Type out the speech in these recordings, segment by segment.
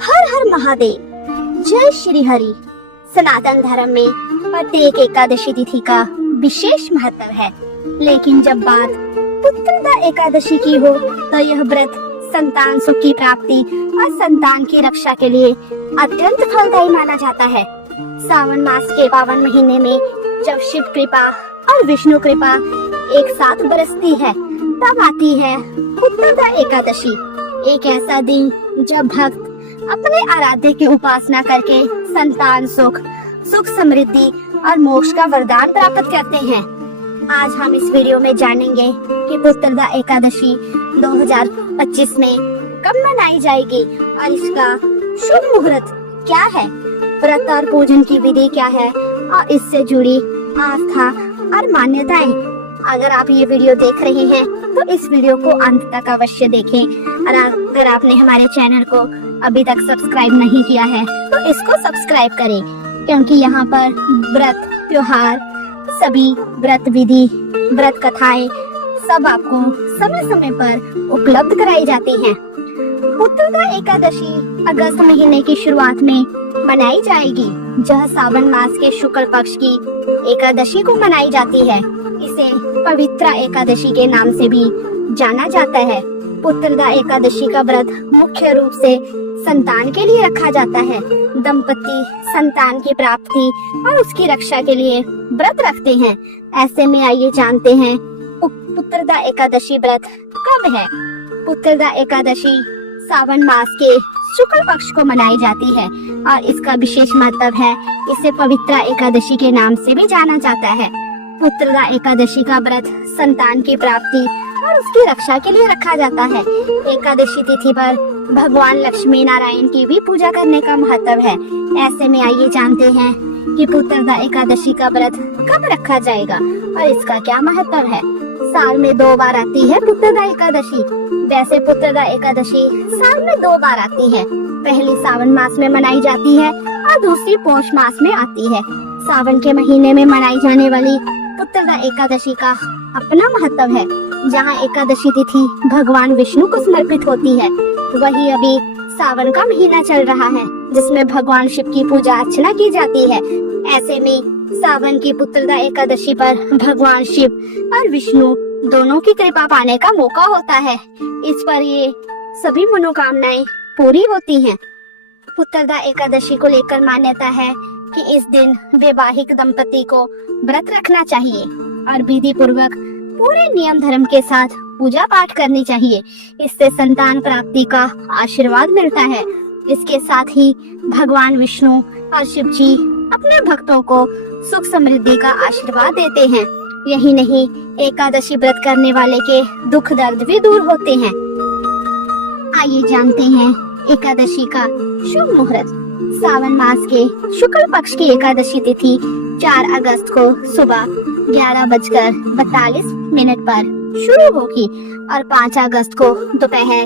हर हर महादेव, जय श्री हरि। सनातन धर्म में प्रत्येक एकादशी तिथि का विशेष महत्व है, लेकिन जब बात पुत्रदा एकादशी की हो तो यह व्रत संतान सुख की प्राप्ति और संतान की रक्षा के लिए अत्यंत फलदायी माना जाता है। सावन मास के पावन महीने में जब शिव कृपा और विष्णु कृपा एक साथ बरसती है, तब आती है पुत्रदा एकादशी। एक ऐसा दिन जब भक्त अपने आराध्य की उपासना करके संतान सुख, सुख समृद्धि और मोक्ष का वरदान प्राप्त करते हैं। आज हम इस वीडियो में जानेंगे कि पुत्रदा एकादशी 2025 में कब मनाई जाएगी और इसका शुभ मुहूर्त क्या है, व्रत और पूजन की विधि क्या है और इससे जुड़ी आस्था और मान्यताएं। अगर आप ये वीडियो देख रहे हैं तो इस वीडियो को अंत तक अवश्य देखें और अगर आपने हमारे चैनल को अभी तक सब्सक्राइब नहीं किया है तो इसको सब्सक्राइब करें, क्योंकि यहाँ पर व्रत, त्योहार, सभी व्रत विधि, व्रत कथाएं सब आपको समय समय पर उपलब्ध कराई जाती हैं। पुत्रदा एकादशी अगस्त महीने की शुरुआत में मनाई जाएगी, जह सावन मास के शुक्ल पक्ष की एकादशी को मनाई जाती है। इसे पवित्रा एकादशी के नाम से भी जाना जाता है। पुत्रदा एकादशी का व्रत मुख्य रूप से संतान के लिए रखा जाता है। दंपति संतान की प्राप्ति और उसकी रक्षा के लिए व्रत रखते हैं। ऐसे में आइए जानते हैं पुत्रदा एकादशी व्रत कब है। पुत्रदा एकादशी सावन मास के शुक्ल पक्ष को मनाई जाती है और इसका विशेष महत्व है। इसे पवित्रा एकादशी के नाम से भी जाना जाता है। पुत्रदा एकादशी का व्रत संतान की प्राप्ति और उसकी रक्षा के लिए रखा जाता है। एकादशी तिथि पर भगवान लक्ष्मी नारायण की भी पूजा करने का महत्व है। ऐसे में आइए जानते हैं कि पुत्रदा एकादशी का व्रत कब रखा जाएगा और इसका क्या महत्व है। साल में 2 बार आती है पुत्रदा एकादशी। वैसे पुत्रदा एकादशी साल में 2 बार आती है। पहली सावन मास में मनाई जाती है और दूसरी पौष मास में आती है। सावन के महीने में मनाई जाने वाली पुत्रदा एकादशी का अपना महत्व है। जहाँ एकादशी तिथि भगवान विष्णु को समर्पित होती है, वही अभी सावन का महीना चल रहा है जिसमें भगवान शिव की पूजा अर्चना की जाती है। ऐसे में सावन की पुत्रदा एकादशी पर भगवान शिव और विष्णु दोनों की कृपा पाने का मौका होता है। इस पर ये सभी मनोकामनाएं पूरी होती हैं। पुत्रदा एकादशी को लेकर मान्यता है कि इस दिन वैवाहिक दंपति को व्रत रखना चाहिए और विधि पूर्वक पूरे नियम धर्म के साथ पूजा पाठ करनी चाहिए। इससे संतान प्राप्ति का आशीर्वाद मिलता है। इसके साथ ही भगवान विष्णु और शिव जी अपने भक्तों को सुख समृद्धि का आशीर्वाद देते हैं। यही नहीं, एकादशी व्रत करने वाले के दुख दर्द भी दूर होते हैं। आइए जानते हैं एकादशी का शुभ मुहूर्त। सावन मास के शुक्ल पक्ष की एकादशी तिथि 4 अगस्त को सुबह 11:42 पर शुरू होगी और 5 अगस्त को दोपहर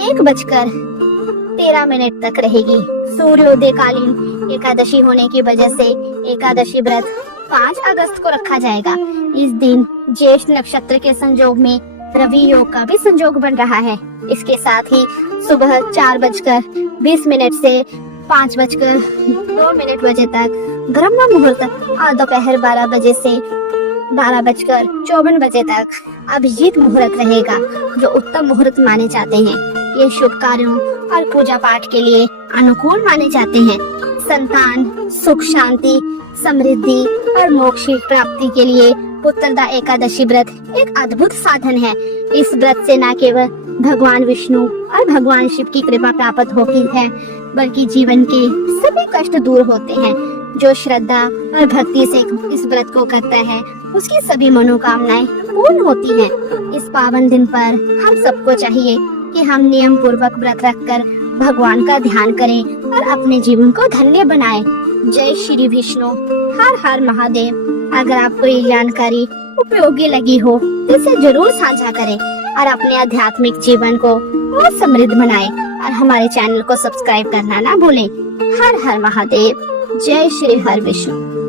1:13 तक रहेगी। सूर्योदय कालीन एकादशी होने की वजह से एकादशी व्रत 5 अगस्त को रखा जाएगा। इस दिन ज्येष्ठ नक्षत्र के संयोग में रवि योग का भी संयोग बन रहा है। इसके साथ ही सुबह 4:20 से 5:02 बजे तक ब्रह्म मुहूर्त और दोपहर 12 बजे से 12:54 बजे तक अभिजीत मुहूर्त रहेगा, जो उत्तम मुहूर्त माने जाते हैं। ये शुभ कार्यों और पूजा पाठ के लिए अनुकूल माने जाते हैं। संतान सुख, शांति, समृद्धि और मोक्ष की प्राप्ति के लिए पुत्रदा एकादशी व्रत एक अद्भुत साधन है। इस व्रत से न केवल भगवान विष्णु और भगवान शिव की कृपा प्राप्त होती है, बल्कि जीवन के सभी कष्ट दूर होते हैं। जो श्रद्धा और भक्ति से इस व्रत को करता है, उसकी सभी मनोकामनाएं पूर्ण होती हैं। इस पावन दिन पर हम सबको चाहिए कि हम नियम पूर्वक व्रत रखकर भगवान का ध्यान करें और अपने जीवन को धन्य बनाएं। जय श्री विष्णु, हर हर महादेव। अगर आपको ये जानकारी उपयोगी लगी हो तो इसे जरूर साझा करें और अपने आध्यात्मिक जीवन को और समृद्ध बनाएं और हमारे चैनल को सब्सक्राइब करना ना भूलें। हर हर महादेव। जय श्री हर विष्णु।